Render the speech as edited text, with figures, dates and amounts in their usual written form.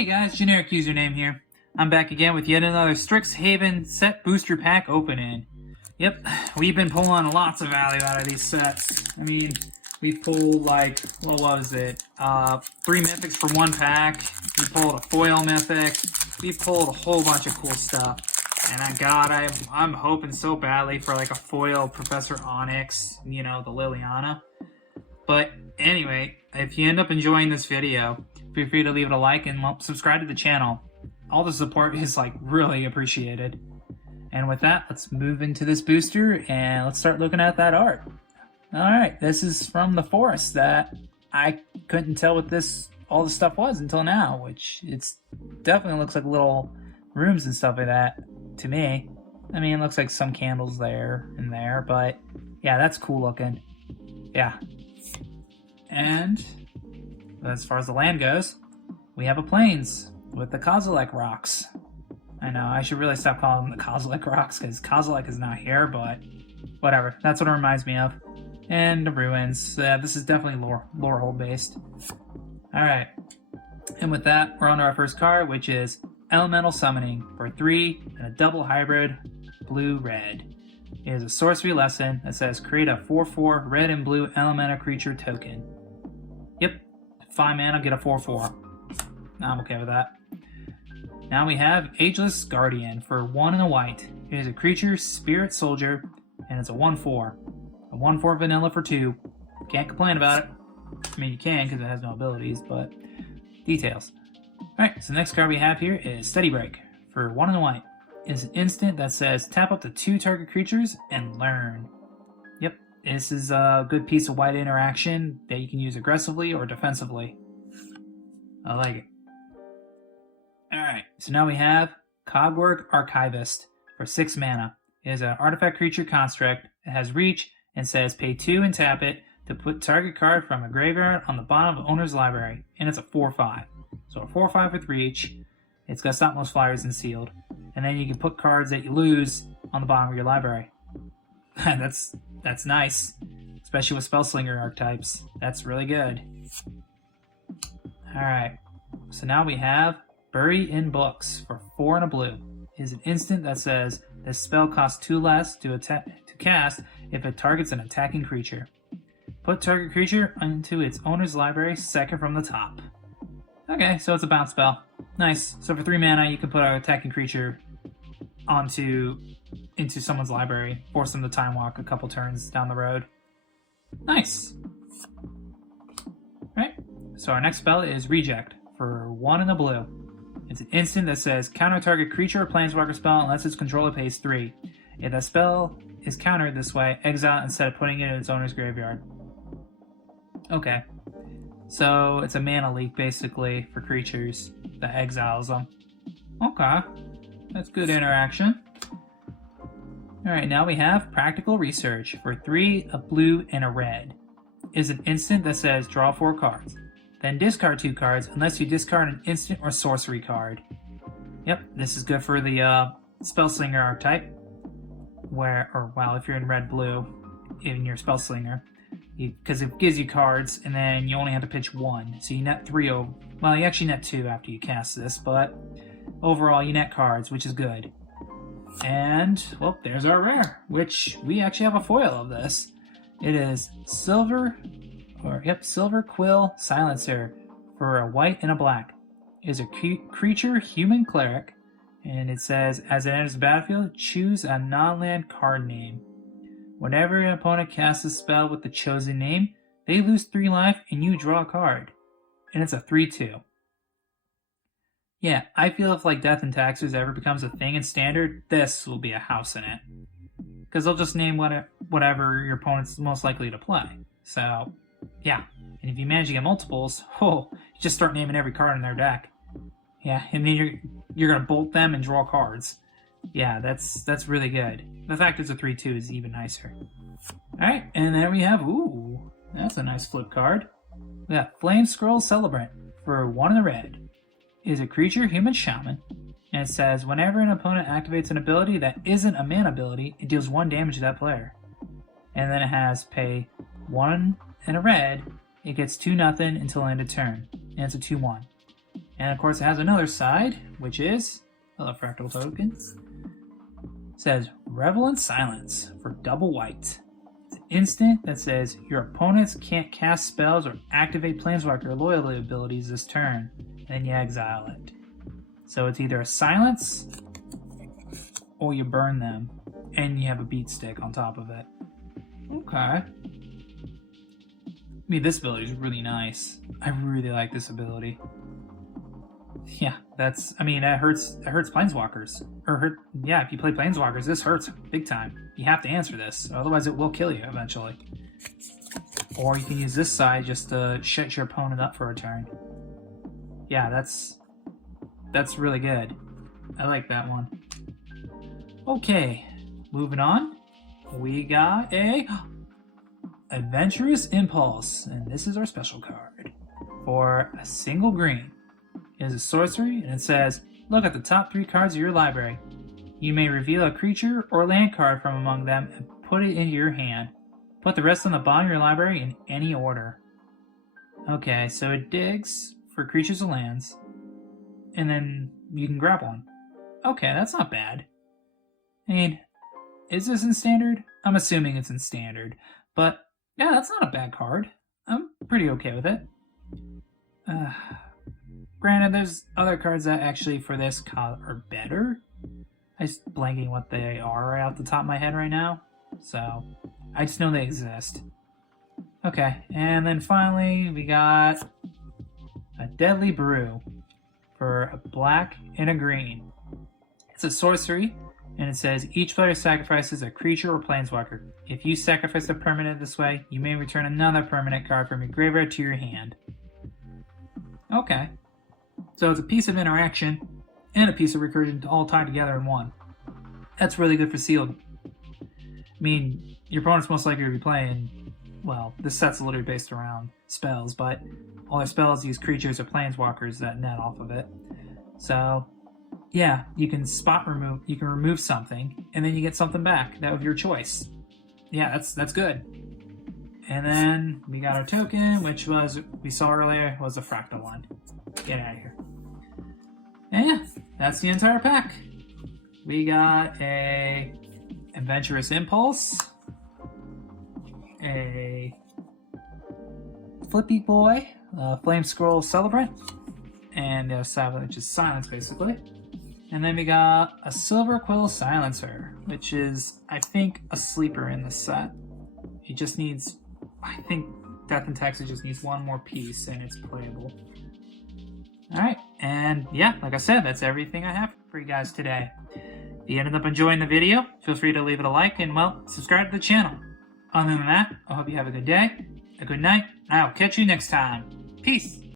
Hey guys, generic username here. I'm back again with yet another Strixhaven set booster pack opening. Yep, we've been pulling lots of value out of these sets. I mean, we pulled like, what was it? 3 mythics for one pack. We pulled a foil mythic. We pulled a whole bunch of cool stuff. And I'm hoping so badly for like a foil Professor Onyx, you know, the Liliana. But anyway, if you end up enjoying this video, feel free to leave it a like and subscribe to the channel. All the support is like really appreciated. And with that, let's move into this booster and let's start looking at that art. Alright, this is from the forest that I couldn't tell what all the stuff was until now, which it's definitely looks like little rooms and stuff like that to me. I mean, it looks like some candles there and there, but yeah, that's cool looking. Yeah. And as far as the land goes, we have a plains with the Kozilek rocks. I know, I should really stop calling them the Kozilek rocks because Kozilek is not here, but whatever. That's what it reminds me of. And the ruins. This is definitely lore hold based. Alright. And with that, we're on to our first card, which is Elemental Summoning for 3 and a double hybrid blue-red. It is a sorcery lesson that says create a 4/4 red and blue elemental creature token. Yep, 5 mana, get a 4/4. I'm okay with that. Now we have Ageless Guardian for 1 and a white. It is a creature, spirit soldier, and it's a 1/4. A 1/4 vanilla for 2. Can't complain about it. I mean, you can because it has no abilities, but details. Alright, so the next card we have here is Steady Break for 1 and a white. It's an instant that says tap up to 2 target creatures and learn. Yep, this is a good piece of white interaction that you can use aggressively or defensively. I like it. Alright, so now we have Cogwork Archivist for 6 mana. It is an artifact creature construct. It has reach and says pay 2 and tap it to put target card from a graveyard on the bottom of owner's library. And it's a 4/5. So a 4/5 with reach. It's got Stop Most Flyers and Sealed. And then you can put cards that you lose on the bottom of your library. That's nice. Especially with Spellslinger archetypes. That's really good. Alright. So now we have Bury in Books for 4 and a blue. It is an instant that says this spell costs 2 less to cast if it targets an attacking creature. Put target creature into its owner's library second from the top. Okay, so it's a bounce spell. Nice. So for 3 mana, you can put an attacking creature into someone's library, force them to time walk a couple turns down the road. Nice. Right. So our next spell is Reject for 1 and a blue. It's an instant that says counter target creature or planeswalker spell unless its controller pays 3. If that spell is countered this way, exile instead of putting it in its owner's graveyard. Okay. So it's a mana leak basically for creatures that exiles them. Okay. That's good interaction. Alright, now we have Practical Research for 3, a blue, and a red. It is an instant that says draw 4 cards. Then discard 2 cards unless you discard an instant or sorcery card. Yep, this is good for the Spellslinger archetype. If you're in red-blue in your Spellslinger. Because it gives you cards, and then you only have to pitch 1. So you net 3 over. Well, you actually net 2 after you cast this, but overall you net cards, which is good. And, well, there's our rare, which we actually have a foil of this. It is Silver Quill Silencer for a white and a black. It is a creature human cleric, and it says, as it enters the battlefield, choose a non-land card name. Whenever an opponent casts a spell with the chosen name, they lose 3 life and you draw a card. And it's a 3/2. Yeah, I feel if like Death and Taxes ever becomes a thing in Standard, this will be a house in it. Because they'll just name whatever your opponent's most likely to play. So, yeah. And if you manage to get multiples, you just start naming every card in their deck. Yeah, and then you're going to bolt them and draw cards. Yeah, that's really good. The fact it's a 3/2 is even nicer. Alright, and then we have, ooh, that's a nice flip card. We got Flame Scroll Celebrant for 1 and a red. It is a creature, human shaman, and it says whenever an opponent activates an ability that isn't a mana ability, it deals 1 damage to that player. And then it has pay 1 and a red, it gets 2/0 until end of turn, and it's a 2/1. And of course it has another side, which is a fractal token. It says Revel in Silence for double white. It's an instant that says your opponents can't cast spells or activate planeswalker loyalty abilities this turn. And then you exile it. So it's either a silence or you burn them. And you have a beat stick on top of it. Okay. I mean, this ability is really nice. I really like this ability. Yeah, that's, I mean, it hurts planeswalkers. Yeah, if you play planeswalkers, this hurts big time. You have to answer this, otherwise it will kill you eventually. Or you can use this side just to shut your opponent up for a turn. Yeah, that's really good. I like that one. Okay, moving on. We got a Adventurous Impulse, and this is our special card. For a single green, it is a sorcery, and it says, look at the top 3 cards of your library. You may reveal a creature or land card from among them and put it into your hand. Put the rest on the bottom of your library in any order. Okay, so it digs for creatures and lands, and then you can grab one. Okay, that's not bad. I mean, is this in Standard? I'm assuming it's in Standard, but yeah, that's not a bad card. I'm pretty okay with it. Granted, there's other cards that actually for this are better. I'm just blanking what they are right off the top of my head right now. So, I just know they exist. Okay, and then finally we got a Deadly Brew for a black and a green. It's a sorcery, and it says each player sacrifices a creature or planeswalker. If you sacrifice a permanent this way, you may return another permanent card from your graveyard to your hand. Okay. So it's a piece of interaction and a piece of recursion all tied together in one. That's really good for sealed. I mean, your opponent's most likely to be playing, well, this set's literally based around spells, but all their spells use creatures or planeswalkers that net off of it. So, yeah, you can remove something, and then you get something back that of your choice. Yeah, that's good. And then we got our token, which we saw earlier, was a fractal one. Get out of here. And yeah, that's the entire pack. We got a Adventurous Impulse, a Flippy Boy, Flame Scroll Celebrant, and a Savage, which is Silence basically. And then we got a Silver Quill Silencer, which is, I think, a sleeper in the set. It just needs, I think Death and Taxes just needs one more piece and it's playable. Alright, and yeah, like I said, that's everything I have for you guys today. If you ended up enjoying the video, feel free to leave it a like and, well, subscribe to the channel. Other than that, I hope you have a good day, a good night, and I will catch you next time. Peace!